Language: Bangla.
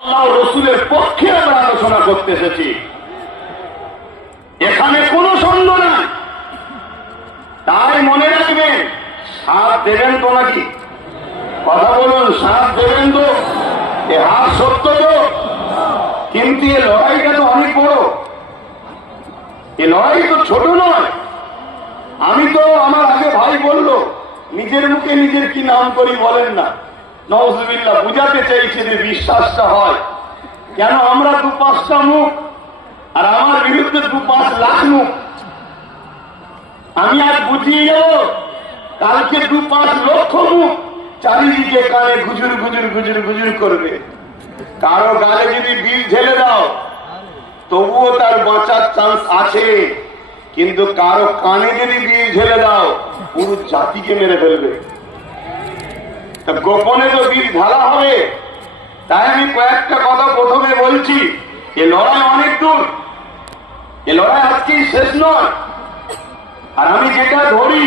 আল্লাহ রসুলের পক্ষে আমরা আলোচনা করতে এসেছি, এখানে কোনো সন্দেহ নাই। তাই মনে রাখবেন, সাথ দেবেন তো নাকি? কথা বলুন, সাথ দেবেন তো? এ হাত সত্য তো, কিন্তু এ লড়াইটা তো অনেক বড়, এ লড়াই তো ছোট নয়। আমি তো, আমার আগে ভাই বললো, নিজের মুখে নিজের কি নাম করি বলেন না, নওজুবিল্লাহ, বুঝাতে চাইছে যে বিশ্বাসটা হয়। কেন আমরা 2-5টা মুখ, আর আমার বিরুদ্ধে 2-5 লাখ মুখ। আমি আজ বুঝিয়ে যাব, কালকে 2-5 লক্ষ মুখ চারিদিকে কানে গুজুর গুজুর গুজুর গুজুর করবে। কারো গায়ে যদি বিষ ঢেলে দাও তবুও তার বাঁচার চান্স আছে, কিন্তু কারো কানে যদি বিষ ঢেলে দাও পুরো জাতিকে মেরে ফেলবে। গোপনে তো বীজ ঢালা হবে। তাই আমি কয়েকটা কথা প্রথমে বলছি, এ লড়াই অনেক দূর, এ লড়াই আজকেই শেষ নয়। আর আমি যেটা ধরি